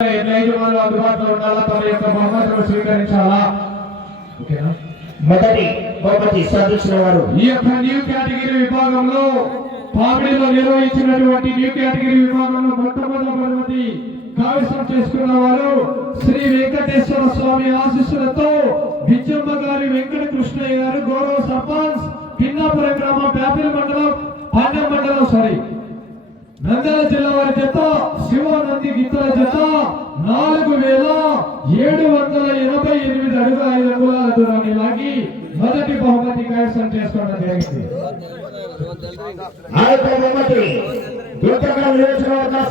అందుబాటులో ఉండాలా, తమ యొక్క బహుమతులు స్వీకరించాలా. మొదటి బహుమతి సాధించిన వారు ఈ యొక్క న్యూ కేటగిరీ విభాగంలో పామిడిలో నిర్వహించినటువంటి న్యూ కేటగిరీ విభాగంలో మొట్టమొదటి బహుమతి కైవసం చేసుకున్న వారు శ్రీ వెంకటేశ్వర స్వామి ఆశీస్సులతో బిచ్చమ్మ గారి వెంకట కృష్ణయ్య గారు, గౌరవ సర్పంచ్ పిన్నాపురం గ్రామం, ప్యాపిల్ మండలం, పాండ్యం మండలం, నంద్యాల జిల్లా వారి జత శివానంది గిత్తల జత 4788 అడుగుల 5 అంగుళాల దూరాన్ని లాగి మొదటి బహుమతి కైవసం చేసుకోవడం జరిగింది.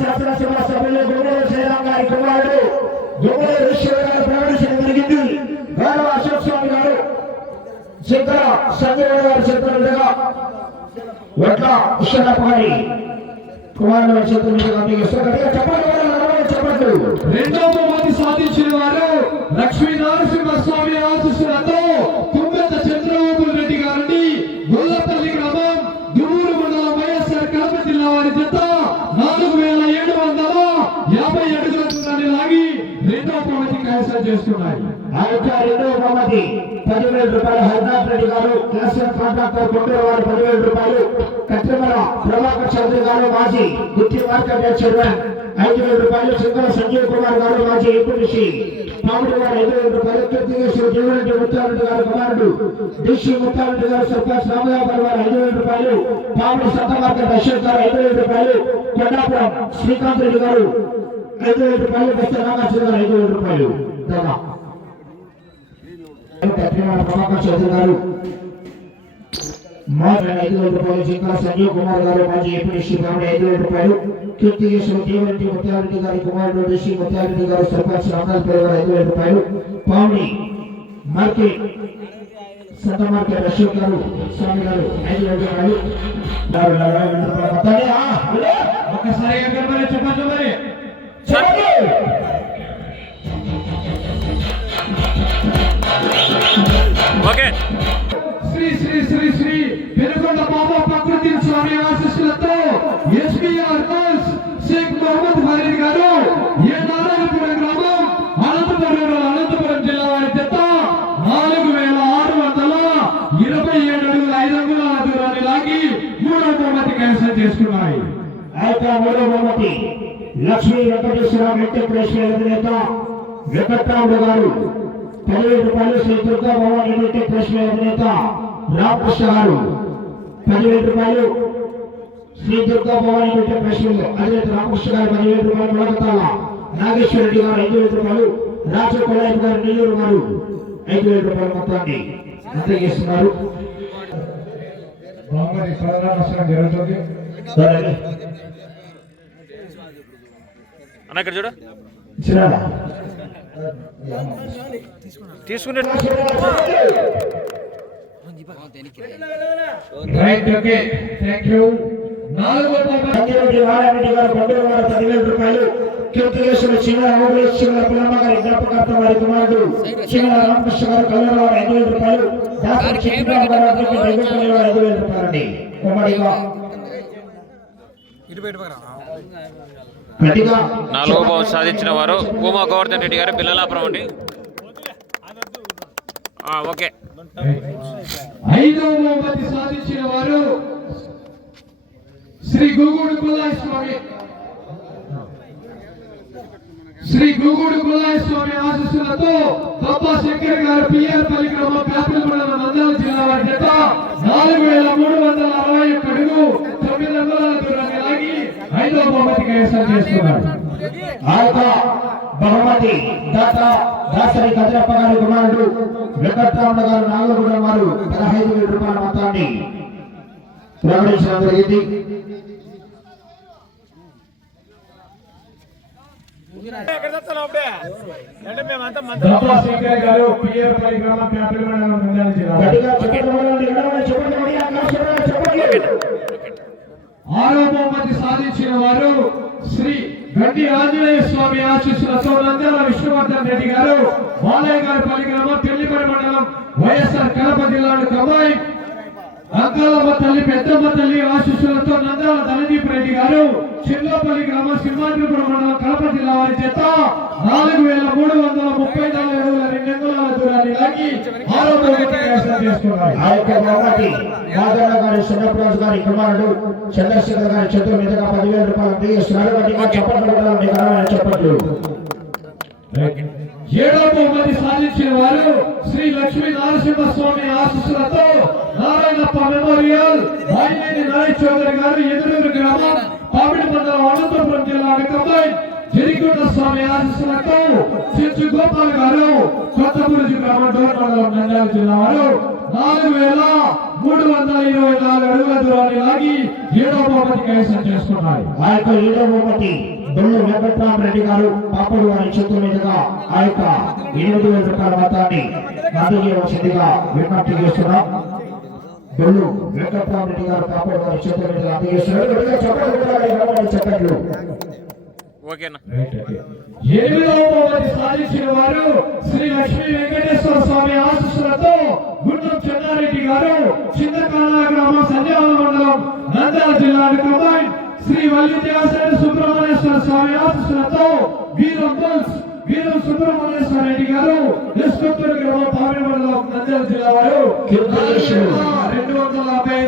శాసనసభ సభ్యులు గుమ్మడి శ్రీరామ్ గారి కుమారుడు గుమ్మడి ఋషులు గారు ప్రకటించడం జరిగింది. గౌరవ అశోక్ స్వామి గారు శంకర సంజయ్ గారు చెప్పినట్టుగా వడ్ల విశ్వనాథ్ గారి కుమారుడు చెప్పట్లు. రెండో బహుమతి సాధించిన వారు లక్ష్మీ నరసింహ స్వామి ఆశీస్సులతో తుమ్మెద చంద్రబాబు రెడ్డి గారిని గొల్లపల్లి గ్రామం, దువ్వూరు మండలం, వైఎస్ఆర్ కడప జిల్లా వారి జత 4750 అడుగుల దూరాన్ని లాగి రెండో బహుమతి కైవసం చేసుకున్నాయి. ఆ యొక్క రెండవ బహుమతి 10,000 రూపాయలు హరినాథ్ రెడ్డి గారు, క్లాసిక్ కాంట్రాక్టర్ కొండూరు వారు 10,000 రూపాయలు, కత్తిమల ప్రభాకర్ చౌదరి గారు మాజీ గుత్తి మార్కెట్ చైర్మన్ 5,000 రూపాయలు, శంకర సంజీవ్ కుమార్ గారు మాజీ ఎంపీటీసీ పాముడి గారు 5,000 రూపాయలు, కీర్తికేశ్వర జీవరెడ్డి ముత్యారెడ్డి గారు కుమారుడు డిసి ముత్యారెడ్డి గారు, సర్పంచ్ రామయాపర్ గారు 5,000 రూపాయలు, పాముడి సొంత మార్కెట్ అశోక్ గారు 5,000 రూపాయలు, కొండాపురం శ్రీకాంత్ రెడ్డి గారు 5,000 రూపాయలు, బెస్త రామాచారి గారు 5,000 రూపాయలు, ప్రభాకర్ చౌదరి గారు మాజీ 5,000 రూపాయలు, శంకర సంజీవ్ కుమార్ గారు మాజీ ఎంపీటీసీ పాముడి 5,000 రూపాయలు, కీర్తికేశ్వర జీవరెడ్డి ముత్యారెడ్డి గారి కుమారుడు డిసి ముత్యారెడ్డి గారు, సర్పంచ్ రామయాపర్ గారు 5,000 రూపాయలు, పాముడి మార్కెట్ సొంత మార్కెట్ అశోక్ గారు స్వామి గారు 5,000 రూపాయలు. ఒక్కసారి చెప్పండి మరి శ్రీ శ్రీ శ్రీ శ్రీ పెనుకొండ బాబా ప్రకృతి స్వామి ఆశీస్సులతో ఎస్బీఆర్ గర్ల్స్ షేక్ మహమ్మద్ ఫరీద్ గారు ఏ నారాయణపురం గ్రామం, అనంతపురం జిల్లా వారి జత 4627 అడుగుల 5 అంగుళాల దూరాన్ని లాగి మూడవ బహుమతి కైవసం చేసుకున్నాయి. ఆ యొక్క మూడవ బహుమతి లక్ష్మీ వెంకటేశ్వర వెంకటేశ్వర అధినేత వెంకట్రాముడు గారు 10,000 రూపాయలు, శ్రీ దుర్గా భవాని వెంకటేశ్వర అధినేత రామకృష్ణ గారు 10,000 రూపాయలు, శ్రీ దుర్గా భవాని వెంకటేశ్వర అధినేత రామకృష్ణ గారు 10,000 రూపాయలు, మొలకతాల నాగేశ్వర రెడ్డి గారు 5,000 రూపాయలు, రాజు కొల్లాయి గారు నెల్లూరు గారు 5,000 రూపాయలు మొత్తాన్ని అందజేస్తున్నారు. జరుగుతుంది అన్న ఇక్కడ చూడు తీసుకుంటే కీర్తికేశ్వర చిన్న పిల్లమ్మ గారి జ్ఞాపకార్థం వారి కుమారుడు చిన్న రామకృష్ణ గారు కల్లూరు వారు 5,000 రూపాయలు, డాక్టర్ చిట్టిబాబు గారు 5,000 రూపాయలండి. ఉమ్మడిగా నాలుగో బహుమతి సాధించిన వారు ఉమా గోవర్ధన్ రెడ్డి గారు, పిల్లలాపురం అండి. ఓకే. ఐదవ బహుమతి సాధించిన వారు శ్రీ గూగుడు కుల్లాయి స్వామి ఆశీస్సులతో తప్పా శంకర్ గారు పిఆర్పల్లి గ్రామం, ప్యాపిల్ మండలం, నంద్యాల జిల్లా వారి జత 4361 అడుగు 9 అంగుళాల దూరాన్ని లాగి ఐదవ బహుమతి కైవసం చేసుకున్నారు. ఆ యొక్క బహుమతి దాత దాసరి కదిరప్ప గారి కుమారుడు వెంకట్రాముడు గారు నాగలగూడెం వారు 15,000 రూపాయల మొత్తాన్ని ప్రకటించడం జరిగింది. ఆరో బహుమతి సాధించిన వారు శ్రీ గడ్డి ఆంజనేయ స్వామి ఆశీస్సులతో నంద్యాల విష్ణువర్ధన్ రెడ్డి గారు, బాలయ్య గారి పల్లి గ్రామం, పెళ్లిపడి మండలం, వైఎస్ఆర్ కడప జిల్లా కమాయి అంకాలమ్మ తల్లి పెద్దమ్మ తల్లి ఆశీస్సులతో నందాల ధనదీప్ రెడ్డి గారు చిన్నపల్లి గ్రామ సింహాద్రిపురం మండలం కడప జిల్లా వారి చేత 4334 అడుగుల 2 అంగుళాల దూరాన్ని లాగి 6వ బహుమతి కైవసం చేసుకున్నారు. ఆ యొక్క బహుమతి మాదన్న గారి సున్నప్రాజు గారి కుమారుడు చంద్రశేఖర్ గారి చేతుల మీదుగా 10,000 రూపాయలు చెప్పట్లు. 7వ బహుమతి సాధించిన వారు శ్రీ లక్ష్మీ నరసింహస్వామి ఆశీస్సులతో నారాయణప్ప మెమోరియల్ వాయినేని నారాయణ చౌదరి గారు ఎదురూరు గ్రామం పాపిడి మండలం అనంతపురం జిల్లా కంబైన్ జరిగుండ స్వామి ఆశీస్సులతో చెంచు గోపాల్ గారు కొత్తపూరుజు గ్రామం డోర్ మండలం నంద్యాల జిల్లా వారు 4324 అడుగుల దూరాన్ని లాగి 7వ బహుమతి కైవసం చేసుకున్నారు. ఆ యొక్క 7వ బహుమతి బొల్లు వెంకట్రామరెడ్డి గారు పాపడు వారి చేతుల మీదుగా ఆ యొక్క 8,000 రూపాయల మొత్తాన్ని అందజేయవలసిందిగా విజ్ఞప్తి చేస్తున్నాం. బొల్లు వెంకట్రామరెడ్డి గారు పాపడు వారి చేతుల మీదుగా అందజేస్తున్నారు. చెప్పట్లు. ఓకేనా. 8వ బహుమతి సాధించిన వారు శ్రీ లక్ష్మీ వెంకటేశ్వర స్వామి ఆశీస్సులతో గుండం చెన్నారెడ్డి గారు చింతకానా గ్రామం సంజాల మండలం నంద్యాల జిల్లా కంబైన్ శ్రీ వల్లిదేవసేన సుబ్రహ్మణ్యేశ్వర స్వామి ఆశీస్సులతో వీరం సుబ్రహ్మణ్యేశ్వర రెడ్డి గారు నిష్కొత్తూరు గ్రామం పాపిడి మండలం నంద్యాల జిల్లా వారు 255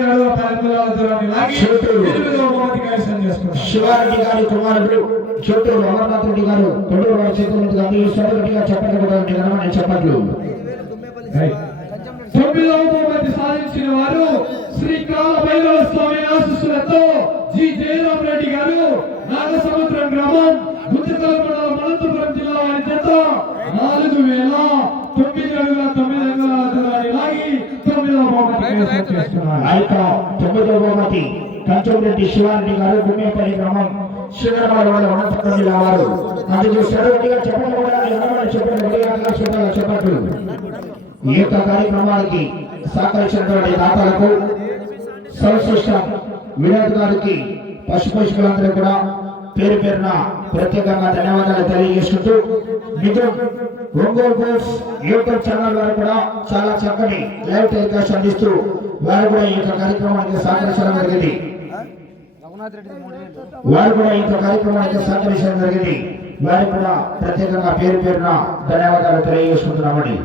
అడుగుల 10 అంగుళాల దూరాన్ని లాగి 8వ బహుమతి కైవసం చేసుకున్నారు. శివారెడ్డి గారి కుమారుడు చోటూరు అమర్నాథ్ రెడ్డి గారు తొండూరు వారి చేతుల మీదుగా అందజేస్తున్నారు. చెప్పట్లు. 9వ బహుమతి సాధించిన వారు శ్రీ కాల భైరవ స్వామి ఆశీస్సులతో జి జయరాం రెడ్డి గారు నాగసముద్రం గ్రామం గుంతకల్ మండలం అనంతపురం జిల్లా వారి చేత 4,009 అడుగుల 9 అంగుళాల దూరాన్ని లాగి 9వ బహుమతి కైవసం చేసుకున్నారు. ఆ యొక్క 9వ బహుమతి కంచంరెడ్డి శివారెడ్డి గారు గుమ్మేపల్లి గ్రామం శ్రీనగర్ అనంతపురం జిల్లా వారు అందజేశారు. చెప్పట్లు. ఈ యొక్క కార్యక్రమానికి సహకరించినటువంటి దాతలకు సర్వశ్రేష్ఠ వినోద్ గారికి పశుపోషకులందరూ కూడా పేరు పేరున ప్రత్యేకంగా ధన్యవాదాలు తెలియజేసుకుంటూ నిజం ఒంగోలు బోర్డ్స్ యూట్యూబ్ ఛానల్ వారు కూడా చాలా చక్కని లైవ్ టెలికాస్ట్ అందిస్తూ వారు కూడా ఈ యొక్క కార్యక్రమానికి సహకరించడం జరిగింది. వారికి కూడా ప్రత్యేకంగా పేరు పేరున ధన్యవాదాలు తెలియజేసుకుంటున్నామండి.